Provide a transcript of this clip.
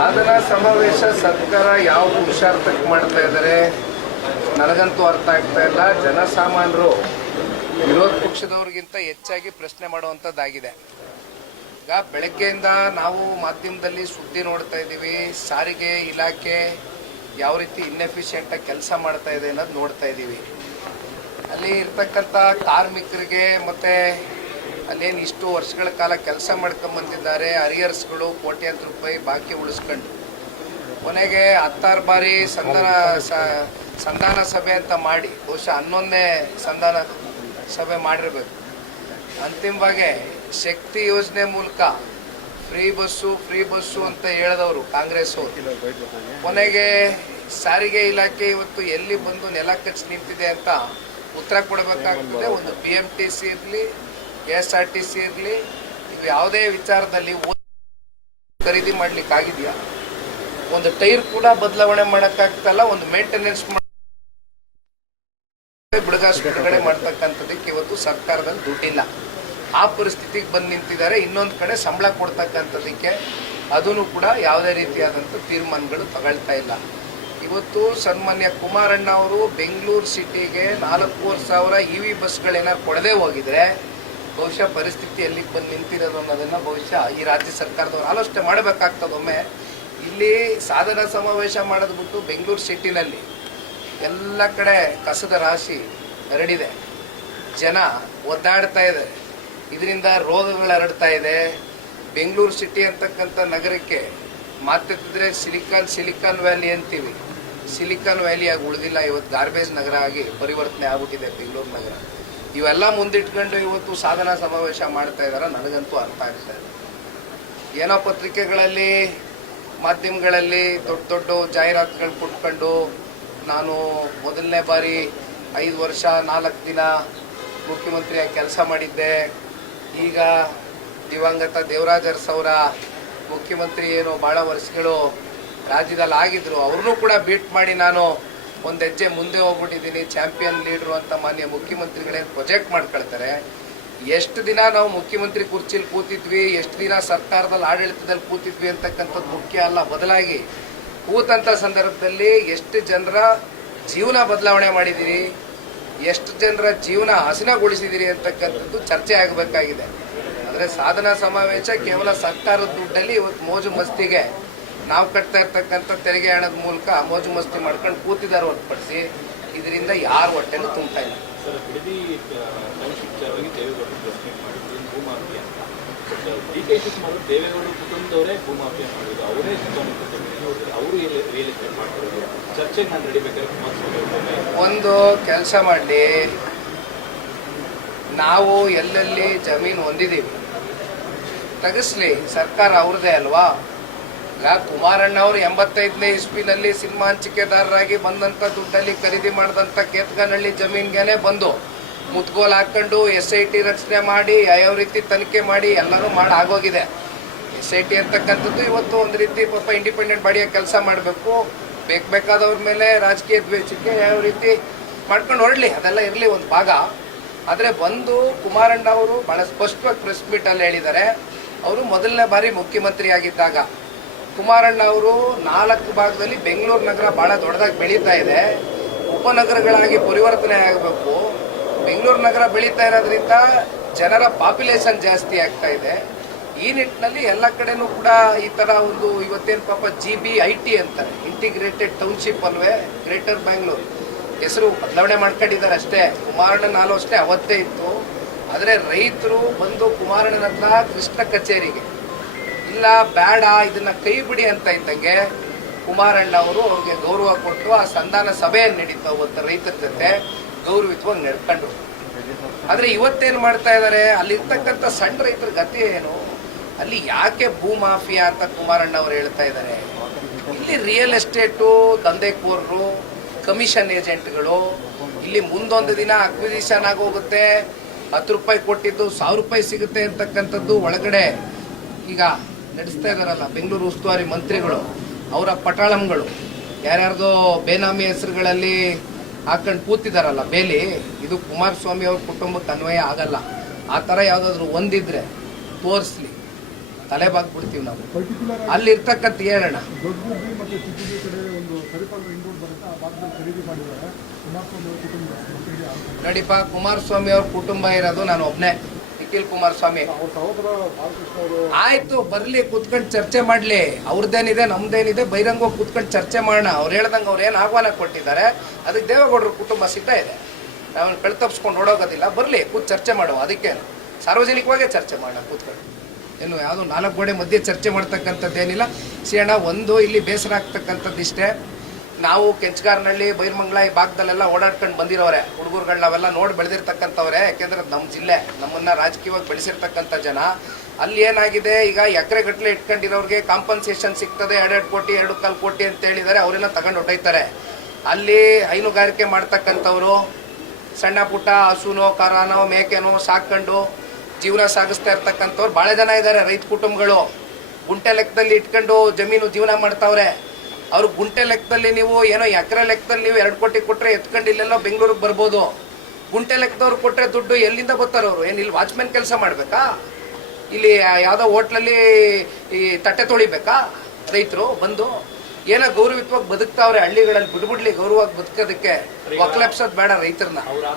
ಸಾಧನಾ ಸಮಾವೇಶ ಸರ್ಕಾರ ಯಾವ ಪುರುಷಾರ್ಥಕ್ಕೆ ಮಾಡ್ತಾ ಇದ್ದಾರೆ ನನಗಂತೂ ಅರ್ಥ ಆಗ್ತಾ ಇಲ್ಲ. ಜನಸಾಮಾನ್ಯರು ವಿರೋಧ ಪಕ್ಷದವ್ರಿಗಿಂತ ಹೆಚ್ಚಾಗಿ ಪ್ರಶ್ನೆ ಮಾಡುವಂಥದ್ದಾಗಿದೆ. ಈಗ ಬೆಳಗ್ಗೆಯಿಂದ ನಾವು ಮಾಧ್ಯಮದಲ್ಲಿ ಸುದ್ದಿ ನೋಡ್ತಾ ಇದ್ದೀವಿ. ಸಾರಿಗೆ ಇಲಾಖೆ ಯಾವ ರೀತಿ ಇನ್ಎಫಿಷಿಯೆಂಟ್ ಆಗಿ ಕೆಲಸ ಮಾಡ್ತಾ ಇದೆ ಅನ್ನೋದು ನೋಡ್ತಾ ಇದ್ದೀವಿ. ಅಲ್ಲಿ ಇರ್ತಕ್ಕಂಥ ಕಾರ್ಮಿಕರಿಗೆ ಮತ್ತೆ ಅಲ್ಲೇನು ಇಷ್ಟು ವರ್ಷಗಳ ಕಾಲ ಕೆಲಸ ಮಾಡ್ಕೊಂಡ್ಬಂದಿದ್ದಾರೆ, ಅರಿಯರ್ಸ್ಗಳು ಕೋಟ್ಯಾಂತರ ರೂಪಾಯಿ ಬಾಕಿ ಉಳಿಸ್ಕೊಂಡು ಕೊನೆಗೆ 16 ಬಾರಿ ಸಂಧಾನ ಸಭೆ ಅಂತ ಮಾಡಿ ಬಹುಶಃ 11ನೇ ಸಂಧಾನ ಸಭೆ ಮಾಡಿರ್ಬೇಕು. ಅಂತಿಮವಾಗಿ ಶಕ್ತಿ ಯೋಜನೆ ಮೂಲಕ ಫ್ರೀ ಬಸ್ಸು ಅಂತ ಹೇಳಿದವರು ಕಾಂಗ್ರೆಸ್ ಅವರು ಕೊನೆಗೆ ಸಾರಿಗೆ ಇಲಾಖೆ ಇವತ್ತು ಎಲ್ಲಿ ಬಂದು ನೆಲ ಕಚ್ಚಿ ನಿಂತಿದೆ ಅಂತ ಉತ್ತರ ಕೊಡಬೇಕಾಗ್ತದೆ. ಒಂದು BMTC ಇರಲಿ, KSRTC ಇರಲಿ, ಇದು ಯಾವುದೇ ವಿಚಾರದಲ್ಲಿ ಖರೀದಿ ಮಾಡ್ಲಿಕ್ಕೆ ಆಗಿದೆಯಾ? ಒಂದು ಟೈರ್ ಕೂಡ ಬದಲಾವಣೆ ಮಾಡೋಕ್ಕಾಗ್ತಲ್ಲ. ಒಂದು ಮೇಂಟೆನೆನ್ಸ್ ಬಿಡುಗಡೆ ಮಾಡ್ತಕ್ಕಂಥದಕ್ಕೆ ಇವತ್ತು ಸರ್ಕಾರದಲ್ಲಿ ದುಡ್ಡಿಲ್ಲ. ಆ ಪರಿಸ್ಥಿತಿಗೆ ಬಂದು ನಿಂತಿದ್ದಾರೆ. ಇನ್ನೊಂದು ಕಡೆ ಸಂಬಳ ಕೊಡ್ತಕ್ಕಂಥದಕ್ಕೆ ಅದನ್ನು ಕೂಡ ಯಾವುದೇ ರೀತಿಯಾದಂಥ ತೀರ್ಮಾನಗಳು ತಗೊಳ್ತಾ ಇಲ್ಲ. ಇವತ್ತು ಸನ್ಮಾನ್ಯ ಕುಮಾರಣ್ಣ ಅವರು ಬೆಂಗಳೂರು ಸಿಟಿಗೆ 4,500 EV ಬಸ್ಗಳೇನಾದ್ರು ಕೊಡದೇ ಹೋಗಿದ್ರೆ ಬಹುಶಃ ಪರಿಸ್ಥಿತಿ ಎಲ್ಲಿಗೆ ಬಂದು ನಿಂತಿರೋದು ಅನ್ನೋದನ್ನು ಬಹುಶಃ ಈ ರಾಜ್ಯ ಸರ್ಕಾರದವರು ಆಲೋಚನೆ ಮಾಡಬೇಕಾಗ್ತದೆ. ಒಮ್ಮೆ ಇಲ್ಲಿ ಸಾಧನಾ ಸಮಾವೇಶ ಮಾಡೋದ್ಬಿಟ್ಟು ಬೆಂಗಳೂರು ಸಿಟಿನಲ್ಲಿ ಎಲ್ಲ ಕಡೆ ಕಸದ ರಾಶಿ ಹರಡಿದೆ, ಜನ ಒದ್ದಾಡ್ತಾ ಇದೆ, ಇದರಿಂದ ರೋಗಗಳು ಹರಡ್ತಾ ಇದೆ. ಬೆಂಗಳೂರು ಸಿಟಿ ಅಂತಕ್ಕಂಥ ನಗರಕ್ಕೆ ಮಾತಾಡ್ತಿದ್ರೆ ಸಿಲಿಕಾನ್ ವ್ಯಾಲಿ ಅಂತೀವಿ. ಸಿಲಿಕಾನ್ ವ್ಯಾಲಿ ಆಗಿ ಉಳಿದಿಲ್ಲ, ಇವತ್ತು ಗಾರ್ಬೇಜ್ ನಗರ ಆಗಿ ಪರಿವರ್ತನೆ ಆಗ್ಬಿಟ್ಟಿದೆ ಬೆಂಗಳೂರು ನಗರ. ಇವೆಲ್ಲ ಮುಂದಿಟ್ಕೊಂಡು ಇವತ್ತು ಸಾಧನಾ ಸಮಾವೇಶ ಮಾಡ್ತಾ ಇದಾರ, ನನಗಂತೂ ಅರ್ಥ ಆಗ್ತಾ ಇದೆ. ಏನೋ ಪತ್ರಿಕೆಗಳಲ್ಲಿ ಮಾಧ್ಯಮಗಳಲ್ಲಿ ದೊಡ್ಡ ದೊಡ್ಡ ಜಾಹೀರಾತುಗಳು ಕೊಟ್ಕೊಂಡು ನಾನು ಮೊದಲನೇ ಬಾರಿ 5 ವರ್ಷ 4 ದಿನ ಮುಖ್ಯಮಂತ್ರಿಯಾಗಿ ಕೆಲಸ ಮಾಡಿದ್ದೆ, ಈಗ ದಿವಂಗತ ದೇವರಾಜ ಅರಸು ಅವರ ಮುಖ್ಯಮಂತ್ರಿ ಏನು ಭಾಳ ವರ್ಷಗಳು ರಾಜ್ಯದಲ್ಲಿ ಆಗಿದ್ರು, ಅವ್ರನ್ನೂ ಕೂಡ ಬೀಟ್ ಮಾಡಿ ನಾನು ಒಂದು ಹೆಜ್ಜೆ ಮುಂದೆ ಹೋಗ್ಬಿಟ್ಟಿದ್ದೀನಿ, ಚಾಂಪಿಯನ್ ಲೀಡ್ರು ಅಂತ ಮಾನ್ಯ ಮುಖ್ಯಮಂತ್ರಿಗಳೇನು ಪ್ರೊಜೆಕ್ಟ್ ಮಾಡ್ಕೊಳ್ತಾರೆ. ಎಷ್ಟು ದಿನ ನಾವು ಮುಖ್ಯಮಂತ್ರಿ ಕುರ್ಚಿಲಿ ಕೂತಿದ್ವಿ, ಎಷ್ಟು ದಿನ ಸರ್ಕಾರದಲ್ಲಿ ಆಡಳಿತದಲ್ಲಿ ಕೂತಿದ್ವಿ ಅಂತಕ್ಕಂಥದ್ದು ಮುಖ್ಯ ಅಲ್ಲ. ಬದಲಾಗಿ ಕೂತಂಥ ಸಂದರ್ಭದಲ್ಲಿ ಎಷ್ಟು ಜನರ ಜೀವನ ಬದಲಾವಣೆ ಮಾಡಿದ್ದೀರಿ, ಎಷ್ಟು ಜನರ ಜೀವನ ಹಸನಗೊಳಿಸಿದಿರಿ ಅಂತಕ್ಕಂಥದ್ದು ಚರ್ಚೆ ಆಗಬೇಕಾಗಿದೆ. ಆದರೆ ಸಾಧನಾ ಸಮಾವೇಶ ಕೇವಲ ಸರ್ಕಾರದ ದುಡ್ಡಲ್ಲಿ ಇವತ್ತು ಮೋಜು ಮಸ್ತಿಗೆ ನಾವು ಕಟ್ತಾ ಇರ್ತಕ್ಕಂಥ ತೆರಿಗೆ ಹಣದ ಮೂಲಕ ಮೋಜು ಮಸ್ತಿ ಮಾಡ್ಕೊಂಡು ಕೂತಿದ್ದಾರೆ ಹೊರತುಪಡಿಸಿ ಇದರಿಂದ ಯಾರು ಹೊಟ್ಟೆನೂ ತುಂಬ್ತಾ ಇಲ್ಲ. ದೇವೇಗೌಡರು ಕುಟುಂಬದವರೇ ಭೂಮಾಫಿಯಾ ಮಾಡಿದ್ರು, ಅವರೇ ಅವರು ಚರ್ಚೆಗೆ ನಾನು ನಡಿಬೇಕಾದ್ರೆ ಒಂದು ಕೆಲಸ ಮಾಡಲಿ, ನಾವು ಎಲ್ಲೆಲ್ಲಿ ಜಮೀನು ಹೊಂದಿದ್ದೀವಿ ತೆಗಿಸ್ಲಿ, ಸರ್ಕಾರ ಅವ್ರದೇ ಅಲ್ವಾ. ಈಗ ಕುಮಾರಣ್ಣ ಅವರು 85ನೇ ಇಸ್ವಿನಲ್ಲಿ ಸಿನಿಮಾ ಹಂಚಿಕೆದಾರರಾಗಿ ಬಂದಂಥ ದುಡ್ಡಲ್ಲಿ ಖರೀದಿ ಮಾಡಿದಂಥ ಕೇತ್ಗನಹಳ್ಳಿ ಜಮೀನ್ಗೆನೆ ಬಂದು ಮುತ್ಗೋಲ್ ಹಾಕೊಂಡು SIT ರಚನೆ ಮಾಡಿ ಯಾವ ರೀತಿ ತನಿಖೆ ಮಾಡಿ ಎಲ್ಲರೂ ಮಾಡಿ ಆಗೋಗಿದೆ. SIT ಅಂತಕ್ಕಂಥದ್ದು ಇವತ್ತು ಒಂದು ರೀತಿ ಪಾಪ ಇಂಡಿಪೆಂಡೆಂಟ್ ಬಾಡಿಯಾಗಿ ಕೆಲಸ ಮಾಡಬೇಕು, ಬೇಕಾದವ್ರ ಮೇಲೆ ರಾಜಕೀಯ ದ್ವೇಷಕ್ಕೆ ಯಾವ ರೀತಿ ಮಾಡ್ಕೊಂಡು ಹೊರಡ್ಲಿ, ಅದೆಲ್ಲ ಇರಲಿ ಒಂದು ಭಾಗ. ಆದರೆ ಬಂದು ಕುಮಾರಣ್ಣ ಅವರು ಭಾಳ ಸ್ಪಷ್ಟವಾಗಿ ಪ್ರೆಸ್ ಮೀಟಲ್ಲಿ ಹೇಳಿದ್ದಾರೆ, ಅವರು ಮೊದಲನೇ ಬಾರಿ ಮುಖ್ಯಮಂತ್ರಿ ಆಗಿದ್ದಾಗ ಕುಮಾರಣ್ಣ ಅವರು 4 ಭಾಗದಲ್ಲಿ ಬೆಂಗಳೂರು ನಗರ ಭಾಳ ದೊಡ್ಡದಾಗಿ ಬೆಳೀತಾ ಇದೆ, ಉಪನಗರಗಳಾಗಿ ಪರಿವರ್ತನೆ ಆಗಬೇಕು. ಬೆಂಗಳೂರು ನಗರ ಬೆಳೀತಾ ಇರೋದ್ರಿಂದ ಜನರ ಪಾಪ್ಯುಲೇಷನ್ ಜಾಸ್ತಿ ಆಗ್ತಾ ಇದೆ. ಈ ನಿಟ್ಟಿನಲ್ಲಿ ಎಲ್ಲ ಕಡೆನೂ ಕೂಡ ಈ ಥರ ಒಂದು ಇವತ್ತೇನು ಪಾಪ GBIT ಅಂತಾರೆ, ಇಂಟಿಗ್ರೇಟೆಡ್ ಟೌನ್ಶಿಪ್ ಅಲ್ವೇ, ಗ್ರೇಟರ್ ಬ್ಯಾಂಗ್ಳೂರ್ ಹೆಸರು ಬದಲಾವಣೆ ಮಾಡ್ಕೊಂಡಿದ್ದಾರೆ ಅಷ್ಟೇ. ಕುಮಾರಣ್ಣನ ಆಲೋಚನೆ ಅವತ್ತೇ ಇತ್ತು. ಆದರೆ ರೈತರು ಬಂದು ಕುಮಾರಣ್ಣನ ಹತ್ರ ಕೃಷ್ಣ ಕಚೇರಿಗೆ ಇಲ್ಲ ಬೇಡ ಇದನ್ನ ಕೈ ಬಿಡಿ ಅಂತ ಇದ್ದಂಗೆ ಕುಮಾರಣ್ಣ ಅವರು ಅವ್ರಿಗೆ ಗೌರವ ಕೊಟ್ಟು ಆ ಸಂಧಾನ ಸಭೆಯನ್ನು ನಡೀತಾ ಅವತ್ತು ರೈತರ ಜೊತೆ ಗೌರವಿತವಾಗಿ ನಡ್ಕೊಂಡ್ರು. ಆದರೆ ಇವತ್ತೇನು ಮಾಡ್ತಾ ಇದ್ದಾರೆ, ಅಲ್ಲಿರ್ತಕ್ಕಂಥ ಸಣ್ಣ ರೈತರ ಗತಿ ಏನು, ಅಲ್ಲಿ ಯಾಕೆ ಭೂ ಮಾಫಿಯಾ ಅಂತ ಕುಮಾರಣ್ಣ ಅವರು ಹೇಳ್ತಾ ಇದ್ದಾರೆ. ಇಲ್ಲಿ ರಿಯಲ್ ಎಸ್ಟೇಟು ದಂಧೆಕೋರರು, ಕಮಿಷನ್ ಏಜೆಂಟ್ಗಳು, ಇಲ್ಲಿ ಮುಂದೊಂದು ದಿನ ಅಕ್ವಿಸಿಷನ್ ಆಗೋಗುತ್ತೆ, 10 ರೂಪಾಯಿ ಕೊಟ್ಟಿದ್ದು 1000 ರೂಪಾಯಿ ಸಿಗುತ್ತೆ ಅಂತಕ್ಕಂಥದ್ದು ಒಳಗಡೆ ಈಗ ನಡೆಸ್ತಾ ಇದಾರಲ್ಲ ಬೆಂಗಳೂರು ಉಸ್ತುವಾರಿ ಮಂತ್ರಿಗಳು, ಅವರ ಪಟಾಳಂಗಳು ಯಾರ್ಯಾರ್ದೋ ಬೇನಾಮಿ ಹೆಸರುಗಳಲ್ಲಿ ಹಾಕೊಂಡು ಕೂತಿದಾರಲ್ಲ ಬೇಲಿ, ಇದು ಕುಮಾರಸ್ವಾಮಿ ಅವ್ರ ಕುಟುಂಬಕ್ಕೆ ಅನ್ವಯ ಆಗಲ್ಲ. ಆ ಥರ ಯಾವುದಾದ್ರೂ ಒಂದಿದ್ರೆ ತೋರಿಸ್ಲಿ. ತಲೆ ಬಾಗ್ಬಿಡ್ತೀವಿ ನಾವು. ಪರ್ಟಿಕ್ಯುಲರ್ ಅಲ್ಲಿ ಇರ್ತಕ್ಕಂಥ ಹೇಳೋಣ, ದೊಡ್ಡಗುಬ್ಬಿ ಮತ್ತು ಚಿಕ್ಕಗುಬ್ಬಿ ಕಡೆ ಒಂದು ಸರಿಪಲ್ಲ ಇಂಡೋರ್ ಬರುತ್ತೆ, ಆ ಭಾಗದಲ್ಲಿ ಖರೀದಿ ಮಾಡಿದ್ದಾರೆ ಕುಮಾರಸ್ವಾಮಿ ಅವರ ಕುಟುಂಬ ಮಂತ್ರಿಗೆ ಆರೋಪ. ನೋಡಿಪ್ಪ, ಕುಮಾರಸ್ವಾಮಿ ಅವ್ರ ಕುಟುಂಬ ಇರೋದು ನಾನು ಒಬ್ನೇ, ನಿಖಿಲ್ ಕುಮಾರಸ್ವಾಮಿ. ಅವ್ರ ಸಹೋದರ ಬಾಲಕೃಷ್ಣ ಅವರು ಆಯ್ತು, ಬರ್ಲಿ, ಕುತ್ಕೊಂಡು ಚರ್ಚೆ ಮಾಡ್ಲಿ. ಅವ್ರದ್ದೇನಿದೆ ನಮ್ದೇನಿದೆ ಬಹಿರಂಗವಾಗಿ ಕುತ್ಕೊಂಡು ಚರ್ಚೆ ಮಾಡೋಣ. ಅವ್ರು ಹೇಳ್ದಂಗೆ ಅವ್ರು ಏನು ಆಹ್ವಾನ ಕೊಟ್ಟಿದ್ದಾರೆ ಅದಕ್ಕೆ ದೇವೇಗೌಡರ ಕುಟುಂಬ ಸಿದ್ಧ ಇದೆ. ನಾವು ಕಳ್ತಪ್ಸ್ಕೊಂಡು ಓಡೋಗೋದಿಲ್ಲ. ಬರ್ಲಿ, ಕೂತ್ ಚರ್ಚೆ ಮಾಡುವ. ಅದಕ್ಕೆ ಸಾರ್ವಜನಿಕವಾಗೇ ಚರ್ಚೆ ಮಾಡೋಣ ಕೂತ್ಕೊಂಡು. ಏನು ಯಾವುದೋ 4 ಗೋಡೆ ಮಧ್ಯೆ ಚರ್ಚೆ ಮಾಡ್ತಕ್ಕಂಥದ್ದೇನಿಲ್ಲ. ಸಿಯಣ್ಣ, ಒಂದು ಇಲ್ಲಿ ಬೇಸರ ಆಗ್ತಕ್ಕಂಥದ್ದು ಇಷ್ಟೇ, ನಾವು ಕೆಂಚಗಾರನಹಳ್ಳಿ, ಬೈರ್ಮಂಗ್ಲ ಈ ಭಾಗದಲ್ಲೆಲ್ಲ ಓಡಾಡ್ಕೊಂಡು ಬಂದಿರೋರೆ ಹುಡುಗರುಗಳು, ನಾವೆಲ್ಲ ನೋಡಿ ಬೆಳೆದಿರ್ತಕ್ಕಂಥವ್ರೆ. ಯಾಕೆಂದ್ರೆ ನಮ್ಮ ಜಿಲ್ಲೆ, ನಮ್ಮನ್ನ ರಾಜಕೀಯವಾಗಿ ಬೆಳೆಸಿರ್ತಕ್ಕಂಥ ಜನ. ಅಲ್ಲಿ ಏನಾಗಿದೆ, ಈಗ ಎಕರೆ ಗಟ್ಟಲೆ ಇಟ್ಕೊಂಡಿರೋರಿಗೆ ಕಾಂಪನ್ಸೇಷನ್ ಸಿಗ್ತದೆ, 2 ಕೋಟಿ 2.25 ಕೋಟಿ ಅಂತ ಹೇಳಿದ್ದಾರೆ. ಅವರೆಲ್ಲ ತಗೊಂಡು ಹೊಟ್ಟೋಯ್ತಾರೆ. ಅಲ್ಲಿ ಹೈನುಗಾರಿಕೆ ಮಾಡ್ತಕ್ಕಂಥವ್ರು ಸಣ್ಣ ಪುಟ್ಟ ಹಸುನೋ ಕರಾನೋ ಮೇಕೆನೋ ಸಾಕೊಂಡು ಜೀವನ ಸಾಗಿಸ್ತಾ ಇರ್ತಕ್ಕಂಥವ್ರು ಭಾಳ ಜನ ಇದ್ದಾರೆ. ರೈತ ಕುಟುಂಬಗಳು ಗುಂಟೆ ಲೆಕ್ಕದಲ್ಲಿ ಇಟ್ಕೊಂಡು ಜಮೀನು ಜೀವನ ಮಾಡ್ತಾವ್ರೆ. ಅವ್ರು ಗುಂಟೆ ಲೆಕ್ಕದಲ್ಲಿ ನೀವು ಏನೋ ಎಕರೆ ಲೆಕ್ಕದಲ್ಲಿ ನೀವು 2 ಕೋಟಿ ಕೊಟ್ಟರೆ ಎತ್ಕೊಂಡು ಇಲ್ಲೆಲ್ಲೋ ಬೆಂಗಳೂರಿಗೆ ಬರ್ಬೋದು. ಗುಂಟೆ ಲೆಕ್ಕದವ್ರು ಕೊಟ್ಟರೆ ದುಡ್ಡು ಎಲ್ಲಿಂದ ಬರ್ತಾರೆ? ಅವರು ಏನು ಇಲ್ಲಿ ವಾಚ್ಮೆನ್ ಕೆಲಸ ಮಾಡಬೇಕಾ? ಇಲ್ಲಿ ಯಾವುದೋ ಹೋಟ್ಲಲ್ಲಿ ಈ ತಟ್ಟೆ ತೊಳಿಬೇಕಾ ರೈತರು ಬಂದು? ಏನೋ ಗೌರವಯುತವಾಗಿ ಬದುಕ್ತಾವ್ರೆ ಹಳ್ಳಿಗಳಲ್ಲಿ. ಬಿಡ್ಬಿಡ್ಲಿ ಗೌರವವಾಗಿ ಬದುಕೋದಕ್ಕೆ. ಒಕ್ಕಲೆಪ್ಸೋದು ಬೇಡ ರೈತರನ್ನ.